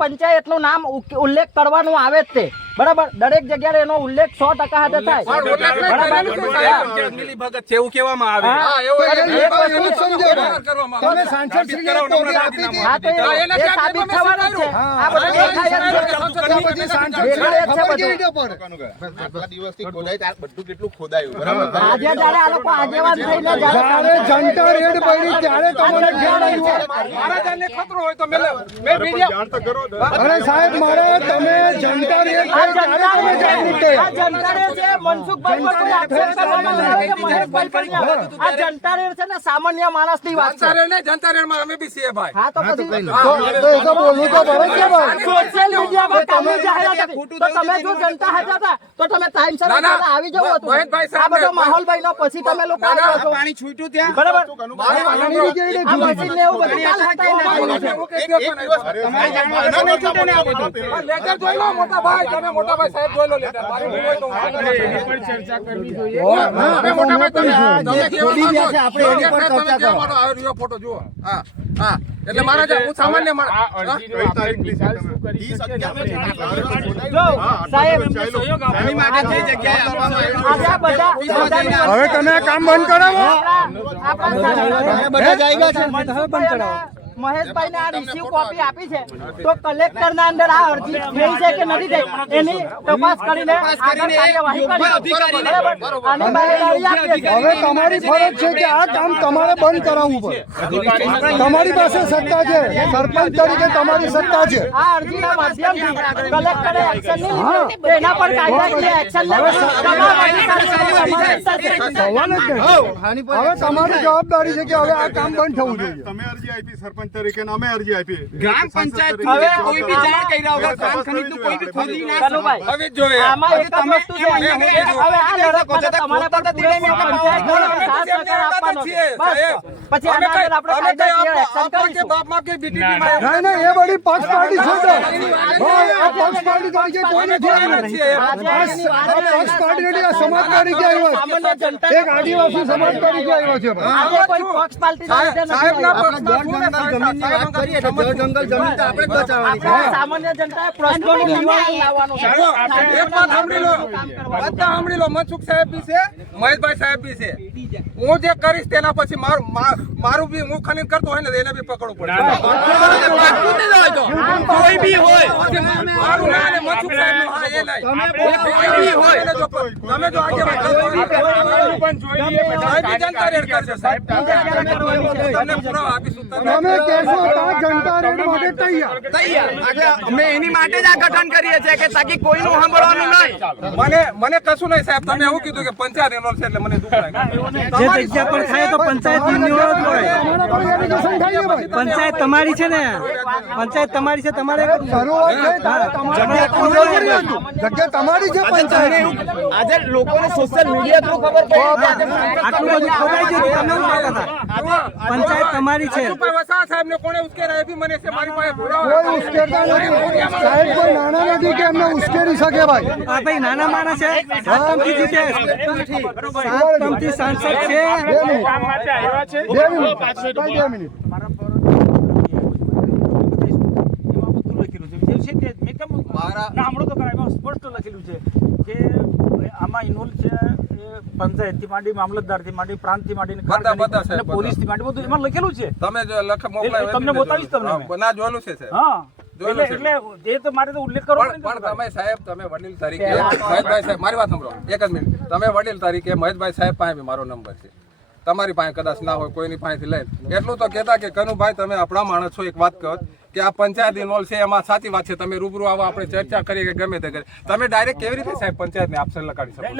પંચાયત નું નામ ઉલ્લેખ કરવાનું આવે જ તે બરાબર દરેક જગ્યાએ એનો ઉલ્લેખ 100% હાથે થાય એવું કહેવામાં આવે સામાન્ય માણસ ની વાત છે અમે બી છીએ ભાઈ હા તો સોશિયલ મીડિયામાં તમે જાહેરાત કરી તો તમે જો જનતા હાજર હતા તો તમે ટાઈમસર આવી જવો હતો આ બધો માહોલ બન્યો પછી તમે લોકો પાણી છૂટ્યું ત્યાં બરાબર મશીન ને એવું બધું કાલ હટાવીને લેટર જોઈ લો મોટા ભાઈ તમે મોટા ભાઈ સાહેબ જોઈ લો લેટર ચર્ચા કરવી જોઈએ તમે મોટા ભાઈ તમે છોડી ગયા છે આપણે એની પર ચર્ચા કરો આ રીયો ફોટો જુઓ હા હા એટલે મારા જે હું સામાન્ય જો સાહેબ હવે તમે આ કામ બંધ કરાવો બધા જાયગા છે બંધ કરાવો મહેશભાઈ ને આ રિસીવ કોપી આપી છે તો કલેક્ટર ના અંદર આ અરજી થઈ છે કે નથી થઈ એની તપાસ કરીને આગળ કાર્યવાહી કરી અને બાહેધરી આપીએ છીએ હવે તમારી ફરજ છે કે આ કામ તમારે બંધ કરાવવું પડે તમારી પાસે સત્તા છે સરપંચ તરીકે તમારી સત્તા છે આ અરજીના માધ્યમથી કલેક્ટરે એક્શન નહીં લીધું એના પર કાયદાકીય એક્શન લેવા હવે તમારી જવાબદારી છે કે હવે આ કામ બંધ થવું જોઈએ તમે અરજી આપી સરપંચ તરીકે અમે અરજી આપી ગ્રામ પંચાયત હવે કોઈ બી જાણ કર્યા વગર કામ ખરીદનું કોઈ બી ખોદી ના હવે જોવે આમાં એક જ વસ્તુ છે હવે આ લડત તમારે પર દિલે મે આપવાનો છે પછી આના પર આપણે કાયદાકીય એક્શન કરીશું બાપ માં કે બીટીપી માં નહીં એ બધી પક્ષ પાર્ટી છે ભાઈ આ પક્ષ પાર્ટી તરીકે કોઈ નથી આ પક્ષ પાર્ટી નથી આ સમાજ તરીકે આવ્યો સામાન્ય જનતા એક આદિવાસી સમાજ તરીકે આવ્યો છે ભાઈ આ કોઈ પક્ષ પાર્ટી સાહેબ ના પક્ષમાં સામાન્ય જનતાએ પ્રશ્નોનું નિવારણ લાવવાનું છે એક વાત સાંભળી લો બધા સાંભળી લો મનસુખ સાહેબ બી છે મહેશભાઈ સાહેબ બી છે હું જે કરીશ તેના પછી મારું બી હું ખનીન કરતો હોય ને એને બી પકડવું પડે કોઈ બી હોય મારું ના ને મનસુખ સાહેબ નું હા એ નહીં કોઈ બી હોય તમે જો આગે પણ જોઈએ જનતા રેડ કરજો સાહેબ તમને પુરાવા આપીશું તમે કહેશો તો જનતા રેડ માટે તૈયાર અમે એની માટે જ આ ગઠન કરીએ છીએ કે તાકી કોઈનું સાંભળવાનું નહીં મને કશું નહીં સાહેબ તમે એવું કીધું કે પંચાયત એનોલ છે એટલે મને દુઃખ લાગે જે જગ્યા પર થાય તો પંચાયત નિવડ હોય પંચાયત તમારી છે ને પંચાયત તમારી છે તમારે જગ્યા તમારી છે પંચાયત આજે લોકોને સોશિયલ મીડિયા થ્રુ ખબર પડી આટલું બધું ખોદાઈ ગયું તમે શું કહેતા હતા પંચાયત તમારી છે વસા સાહેબ ને કોણે ઉશ્કેરાય એ બી મને છે મારી પાસે પુરાવા કોઈ ઉશ્કેરતા નથી સાહેબ કોઈ નાના નથી કે એમને ઉશ્કેરી શકે ભાઈ આ ભાઈ નાના માણસ છે સાતમથી જીતે સાતમથી સાંસદ છે 2 મિનિટ પંચાયત થી માંડી મામલતદાર થી માંડી પ્રાંત થી માંડી પોલીસ થી માંડી બધું એમાં લખેલું છે તમે તમને બતાવીશ તમને ના જોયેલું છે હા એટલે એ તો મારે તો ઉલ્લેખ કરવો પણ તમે સાહેબ તમે વડીલ તરીકે મહેશભાઈ સાહેબ મારી વાત સાંભળો એક જ મિનિટ તમે વડીલ તરીકે મહેશભાઈ સાહેબ પાસે મારો નંબર છે તમારી પાસે કદાચ ના હોય કોઈની પાસેથી લઈને એટલું તો કહેતા કે કનુભાઈ તમે આપણા માણસ છો એક વાત કહો કે આ પંચાયત ઇન્વોલ્વ છે એમાં સાચી વાત છે તમે રૂબરૂ આવો આપણે ચર્ચા કરીએ કે ગમે તે કરીએ તમે ડાયરેક્ટ કેવી રીતે સાહેબ પંચાયતને આપશે લગાડી શકો